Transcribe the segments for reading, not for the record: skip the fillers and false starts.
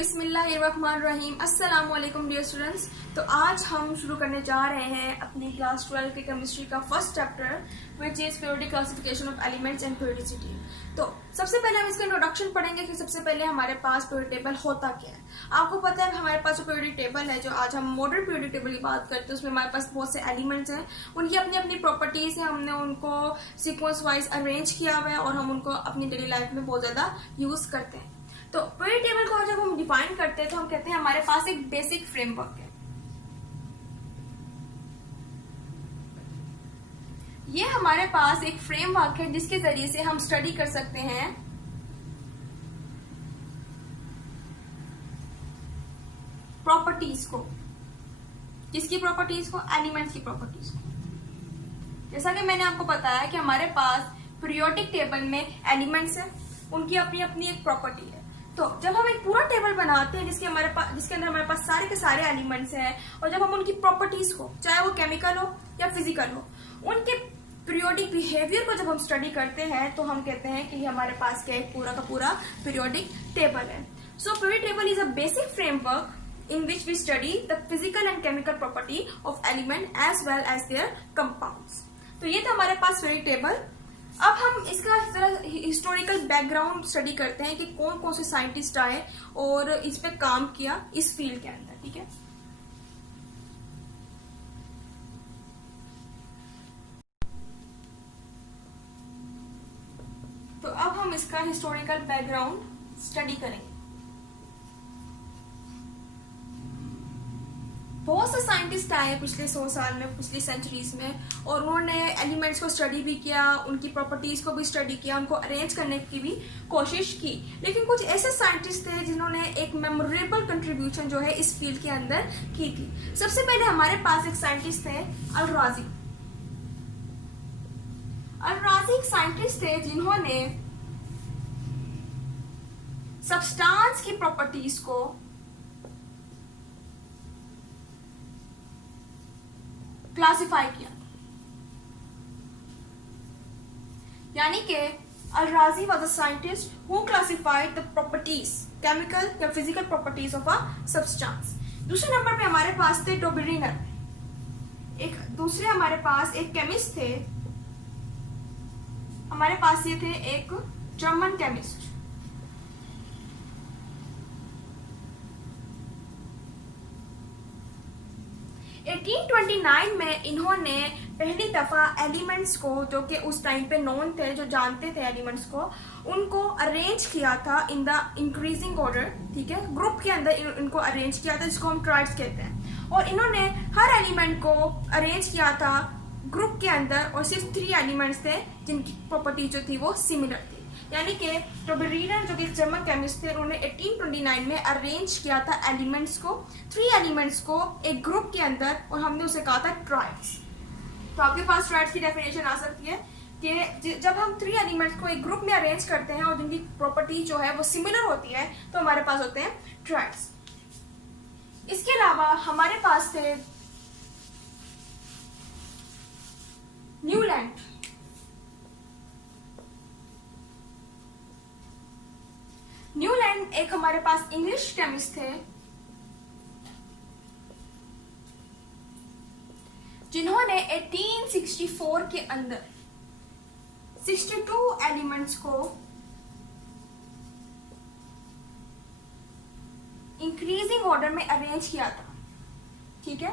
बिस्मिल्लाहिर्रहमानिर्रहीम। अस्सलाम वालेकुम डियर स्टूडेंट्स। तो आज हम शुरू करने जा रहे हैं अपनी क्लास 12 के केमिस्ट्री का first chapter which is periodic classification of elements and periodicity. तो सबसे पहले हम इसका इंट्रोडक्शन पढ़ेंगे कि सबसे पहले हमारे पास पीरियोडिक टेबल होता क्या है। आपको पता है हमारे पास जो पीरियोडिक टेबल है, जो आज हम मॉडर्न पीरियोडिक टेबल की बात करते हैं, उसमें हमारे पास बहुत से एलिमेंट्स हैं, उनकी अपनी अपनी प्रॉपर्टीज हैं, हमने उनको सीक्वेंस वाइज अरेंज किया हुआ है और हम उनको अपनी डेली लाइफ में बहुत ज्यादा यूज करते हैं। तो पीरियोडिक टेबल को जब हम डिफाइन करते हैं तो हम कहते हैं हमारे पास एक बेसिक फ्रेमवर्क है। ये हमारे पास एक फ्रेमवर्क है जिसके जरिए से हम स्टडी कर सकते हैं प्रॉपर्टीज को। किसकी प्रॉपर्टीज को? एलिमेंट्स की प्रॉपर्टीज को। जैसा कि मैंने आपको बताया कि हमारे पास पीरियोडिक टेबल में एलिमेंट्स है, उनकी अपनी अपनी एक प्रॉपर्टी है। तो जब हम एक पूरा टेबल बनाते हैं जिसके अंदर हमारे पास सारे के सारे एलिमेंट्स हैं, और जब हम उनकी प्रॉपर्टीज को, चाहे वो केमिकल हो या फिजिकल हो, उनके पीरियोडिक बिहेवियर को जब हम स्टडी करते हैं तो हम कहते हैं कि हमारे पास क्या एक पूरा का पूरा पीरियोडिक टेबल है। So periodic table is a basic framework in which we study the physical and chemical property of element as well as their compounds। तो ये था हमारे पास पीरियोडिक टेबल। अब हम इसका जरा हिस्टोरिकल बैकग्राउंड स्टडी करते हैं कि कौन कौन से साइंटिस्ट आए और इस पे काम किया इस फील्ड के अंदर। ठीक है, तो अब हम इसका हिस्टोरिकल बैकग्राउंड स्टडी करेंगे। बहुत से साइंटिस्ट आए पिछले 100 साल में, पिछली सेंचुरीज में, और उन्होंने एलिमेंट्स को स्टडी भी किया, उनकी प्रॉपर्टीज को भी स्टडी किया, उनको अरेंज करने की भी कोशिश की। लेकिन कुछ ऐसे साइंटिस्ट थे जिन्होंने एक मेमोरेबल कंट्रीब्यूशन जो है इस फील्ड के अंदर की थी। सबसे पहले हमारे पास एक साइंटिस्ट थे अल-राज़ी। अल-राज़ी एक साइंटिस्ट थे जिन्होंने सब्सटेंस की प्रॉपर्टीज को क्लासिफाई किया। यानी कि Al-Razi was a scientist who classified the properties, chemical या physical properties of a substance. दूसरे नंबर पे हमारे पास थे डोबेरिनर। एक दूसरे हमारे पास एक केमिस्ट थे, हमारे पास ये थे एक जर्मन केमिस्ट। में इन्होंने पहली दफा एलिमेंट्स को, जो कि उस टाइम पे नोन थे, जो जानते थे एलिमेंट्स को, उनको अरेंज किया था इन द इंक्रीजिंग ऑर्डर। ठीक है, ग्रुप के अंदर इनको अरेंज किया था, जिसको हम ट्राइड्स कहते हैं। और इन्होंने हर एलिमेंट को अरेंज किया था ग्रुप के अंदर, और सिर्फ 3 एलिमेंट्स थे जिनकी प्रॉपर्टी जो थी वो सिमिलर थी। यानी कि डोबेरिनर जो कि जर्मन केमिस्ट थे, उन्होंने 1829 में अरेंज किया था एलिमेंट्स को, 3 एलिमेंट्स को एक ग्रुप के अंदर, और हमने उसे कहा था ट्राइड्स। तो आपके पास ट्राइड्स की डेफिनेशन आ सकती है कि जब हम 3 एलिमेंट्स को एक ग्रुप में अरेंज करते हैं और जिनकी प्रॉपर्टी जो है वो सिमिलर होती है तो हमारे पास होते हैं ट्राइड्स। इसके अलावा हमारे पास थे न्यूलैंड। न्यूलैंड एक हमारे पास इंग्लिश केमिस्ट थे जिन्होंने 1864 के अंदर 62 एलिमेंट्स को इंक्रीजिंग ऑर्डर में अरेंज किया था। ठीक है,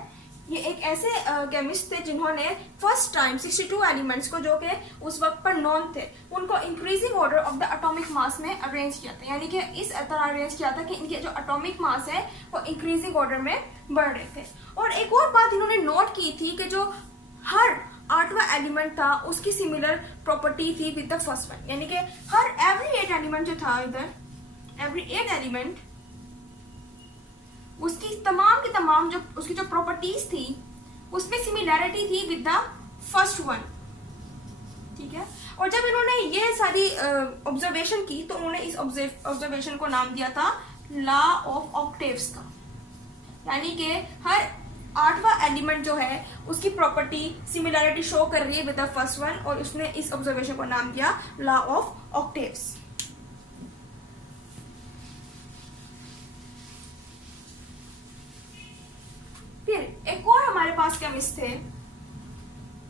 ये एक ऐसे केमिस्ट थे जिन्होंने फर्स्ट टाइम 62 एलिमेंट्स को, जो कि उस वक्त पर नॉन थे, उनको increasing order of the atomic mass में अरेंज किया था। यानी कि इस तरह अरेंज किया था कि इनके जो एटॉमिक मास है वो इंक्रीजिंग ऑर्डर में बढ़ रहे थे। और एक और बात इन्होंने नोट की थी कि जो हर 8वां एलिमेंट था उसकी सिमिलर प्रॉपर्टी थी विद द फर्स्ट वन। यानी कि हर एवरी 8 एलिमेंट जो था इधर, एवरी 8 एलिमेंट, उसकी तमाम की तमाम जो उसकी जो प्रॉपर्टीज थी उसमें सिमिलैरिटी थी विद द फर्स्ट वन। ठीक है, और जब इन्होंने ये सारी ऑब्जर्वेशन की तो उन्होंने इस ऑब्जर्वेशन को नाम दिया था लॉ ऑफ ऑक्टेव्स का। यानी कि हर 8वां एलिमेंट जो है उसकी प्रॉपर्टी सिमिलैरिटी शो कर रही है विद द फर्स्ट वन, और उसने इस ऑब्जर्वेशन को नाम दिया लॉ ऑफ ऑक्टेव्स। केमिस्ट थे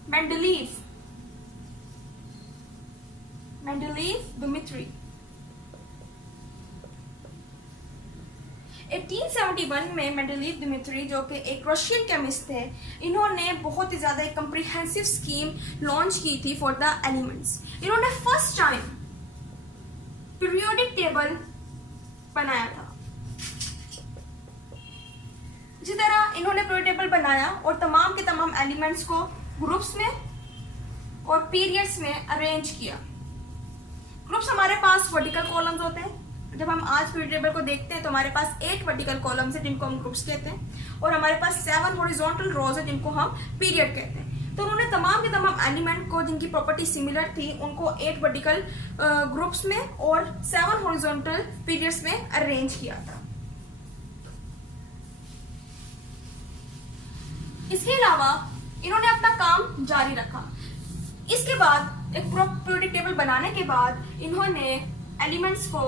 मेंडलीव डिमित्री। 1871 में मेंडलीव डिमित्री, जो कि एक रशियन केमिस्ट थे, इन्होंने बहुत ही ज्यादा एक कंप्रिहेंसिव स्कीम लॉन्च की थी फॉर द एलिमेंट्स। इन्होंने फर्स्ट टाइम पीरियोडिक टेबल बनाया था। इसी तरह इन्होंने पीरियोडिक टेबल बनाया और तमाम के तमाम एलिमेंट्स को ग्रुप्स में और पीरियड्स में अरेंज किया। ग्रुप्स हमारे पास वर्टिकल कॉलम्स होते हैं। जब हम आज पीरियोडिक टेबल को देखते हैं तो हमारे पास 8 वर्टिकल कॉलम्स हैं जिनको हम ग्रुप्स कहते हैं, और हमारे पास 7 हॉरिजॉन्टल रोज है जिनको हम पीरियड कहते हैं। तो उन्होंने तमाम के तमाम एलिमेंट को जिनकी प्रॉपर्टी सिमिलर थी उनको 8 वर्टिकल ग्रुप्स में और 7 हॉरिजॉन्टल पीरियड्स में अरेंज किया था। इसके अलावा इन्होंने अपना काम जारी रखा। इसके बाद एक पीरियोडिक टेबल बनाने के बाद इन्होंने एलिमेंट्स को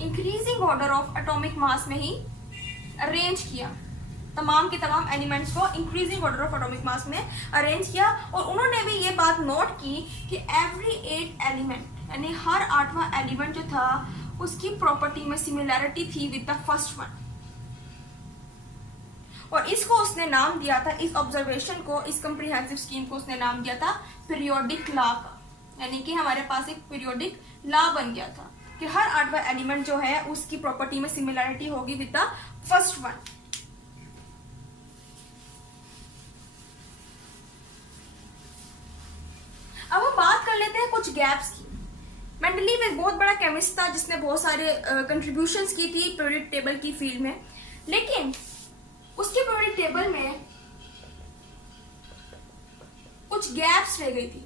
increasing order of atomic mass में ही अरेंज किया। तमाम के तमाम एलिमेंट्स को increasing order of atomic mass में अरेंज किया, और उन्होंने भी ये बात नोट की कि एवरी 8 एलिमेंट, यानी हर 8वां एलिमेंट जो था उसकी प्रॉपर्टी में सिमिलैरिटी थी विद द फर्स्ट वन। और इसको उसने नाम दिया था, इस ऑब्जर्वेशन को, इस कंप्रिहेंसिव स्कीम को उसने नाम दिया था पीरियोडिक लॉ का। यानी कि हमारे पास एक पीरियोडिक लॉ बन गया था कि हर 8वां एलिमेंट जो है उसकी प्रॉपर्टी में सिमिलैरिटी होगी विद द फर्स्ट वन। अब हम बात कर लेते हैं कुछ गैप्स की। मेंडलीव एक बहुत बड़ा केमिस्ट था जिसने बहुत सारे कंट्रीब्यूशंस की थी पीरियोडिक टेबल की फील्ड में, लेकिन उसके पीरियोडिक टेबल में कुछ गैप्स रह गई थी,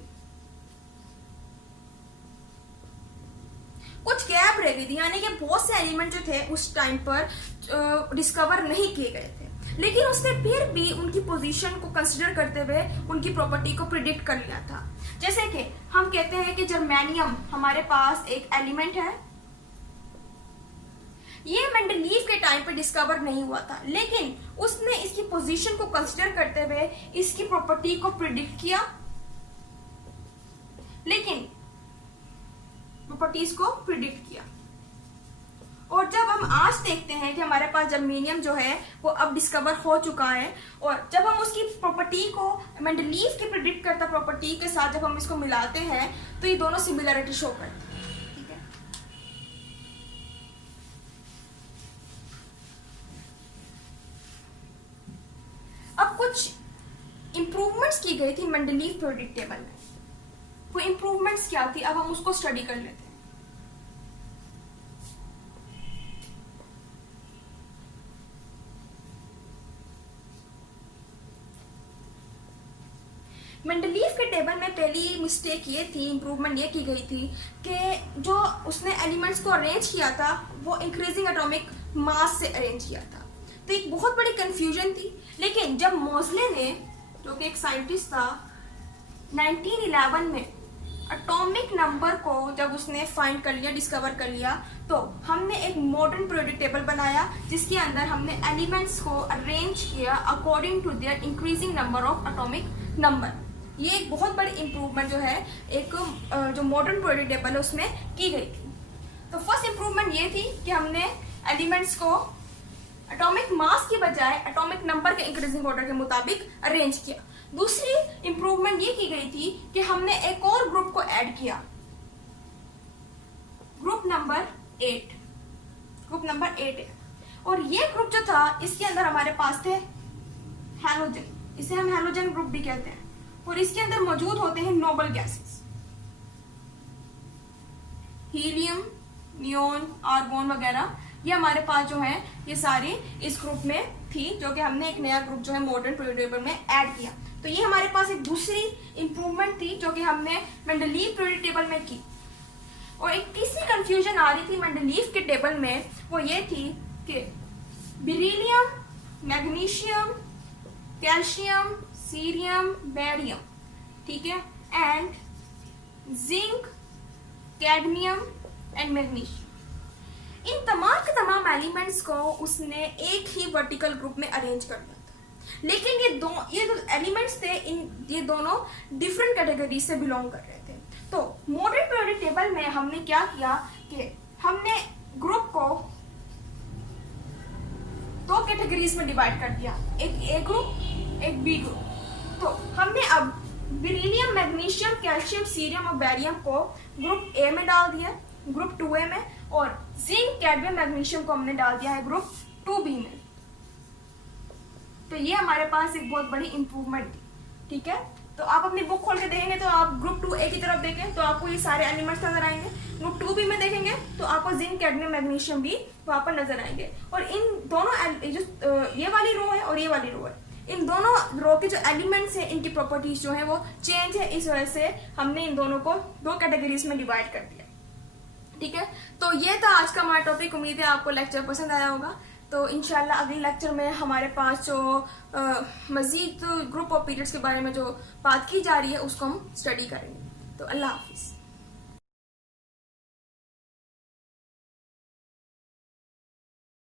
यानी कि बहुत से एलिमेंट जो थे उस टाइम पर डिस्कवर नहीं किए गए थे, लेकिन उसने फिर भी उनकी पोजीशन को कंसीडर करते हुए उनकी प्रॉपर्टी को प्रिडिक्ट कर लिया था। जैसे कि हम कहते हैं कि जर्मेनियम हमारे पास एक एलिमेंट है, ये मेंडलीव के टाइम पे डिस्कवर नहीं हुआ था, लेकिन उसने इसकी पोजीशन को कंसीडर करते हुए इसकी प्रॉपर्टी को प्रिडिक्ट किया, लेकिन प्रॉपर्टीज को प्रिडिक्ट किया। और जब हम आज देखते हैं कि हमारे पास जर्मेनियम जो है वो अब डिस्कवर हो चुका है, और जब हम उसकी प्रॉपर्टी को मेंडलीव की प्रिडिक्ट करता प्रॉपर्टी के साथ जब हम इसको मिलाते हैं तो ये दोनों सिमिलरिटी शो करते हैं। ठीक है, अब कुछ इंप्रूवमेंट्स की गई थी मेंडलीव पीरियोडिक टेबल में। वो इंप्रूवमेंट्स क्या थी, अब हम उसको स्टडी कर लेते हैं। मेंडलीव के टेबल में पहली मिस्टेक ये थी, इंप्रूवमेंट ये की गई थी कि जो उसने एलिमेंट्स को अरेंज किया था वो इंक्रीजिंग एटॉमिक मास से अरेंज किया था। तो एक बहुत बड़ी कंफ्यूजन थी, लेकिन जब मोज़ले ने, जो कि एक साइंटिस्ट था, 1911 में एटॉमिक नंबर को जब उसने फाइंड कर लिया, डिस्कवर कर लिया, तो हमने एक मॉडर्न पीरियोडिक टेबल बनाया जिसके अंदर हमने एलिमेंट्स को अरेंज किया according to their increasing number of atomic number. ये एक बहुत बड़ी इंप्रूवमेंट जो है एक जो मॉडर्न पीरियोडिक टेबल है उसमें की गई थी। तो फर्स्ट इंप्रूवमेंट ये थी कि हमने एलिमेंट्स को एटॉमिक मास की बजाय एटॉमिक नंबर के इंक्रीजिंग ऑर्डर के मुताबिक अरेंज किया। दूसरी इंप्रूवमेंट ये की गई थी कि हमने एक और ग्रुप को ऐड किया, ग्रुप नंबर 8। ग्रुप नंबर 8 है, और ये ग्रुप जो था इसके अंदर हमारे पास थे हैलोजन, इसे हम हैलोजन ग्रुप भी कहते हैं, और इसके अंदर मौजूद होते हैं noble gases, helium, neon, argon वगैरह। ये हमारे पास जो है ये सारी इस ग्रुप में थी, जो कि हमने एक नया ग्रुप जो है मॉडर्न पीरियोडिक टेबल में ऐड किया। तो ये हमारे पास एक दूसरी इंप्रूवमेंट थी जो कि हमने मेंडलीव पीरियोडिक टेबल में की। और एक तीसरी कंफ्यूजन आ रही थी मेंडलीव के टेबल में, वो ये थी कि beryllium, magnesium, calcium, cerium, barium, ठीक है, and zinc, cadmium and magnesium, इन तमाम के तमाम एलिमेंट्स को उसने एक ही वर्टिकल ग्रुप में अरेंज कर दिया था। लेकिन ये जो एलिमेंट्स थे ये दोनों डिफरेंट कैटेगरी से बिलोंग कर रहे थे। तो मॉडर्न पीरियोडिक टेबल में हमने क्या किया कि हमने ग्रुप को दो कैटेगरीज में डिवाइड कर दिया, एक ए ग्रुप एक बी ग्रुप। तो हमने अब बेरिलियम, मैग्नीशियम, कैल्शियम, सीरियम और बैरियम को ग्रुप ए में डाल दिया, ग्रुप 2A में, और जिंक, कैडमियम, मैग्नीशियम को हमने डाल दिया है ग्रुप 2B में। तो ये हमारे पास एक बहुत बड़ी इंप्रूवमेंट थी, ठीक है। तो आप अपनी बुक खोल के देखेंगे तो आप ग्रुप 2A की तरफ देखें तो आपको ये सारे एलिमेंट्स नजर आएंगे, ग्रुप 2B में देखेंगे तो आपको जिंक, कैडमियम, मैग्नीशियम भी वहां पर नजर आएंगे। और इन दोनों जो ये वाली रो है और ये वाली रो है, इन दोनों रो के जो एलिमेंट्स हैं इनकी प्रॉपर्टीज जो है वो चेंज है, इस वजह से हमने इन दोनों को दो कैटेगरीज में डिवाइड कर दिया, ठीक है। तो ये था आज का हमारा टॉपिक। उम्मीद है आपको लेक्चर पसंद आया होगा। तो इंशाल्लाह अगले लेक्चर में हमारे पास जो मजीद ग्रुप ऑफ पीरियड्स के बारे में जो बात की जा रही है उसको हम स्टडी करेंगे। तो अल्लाह हाफिज।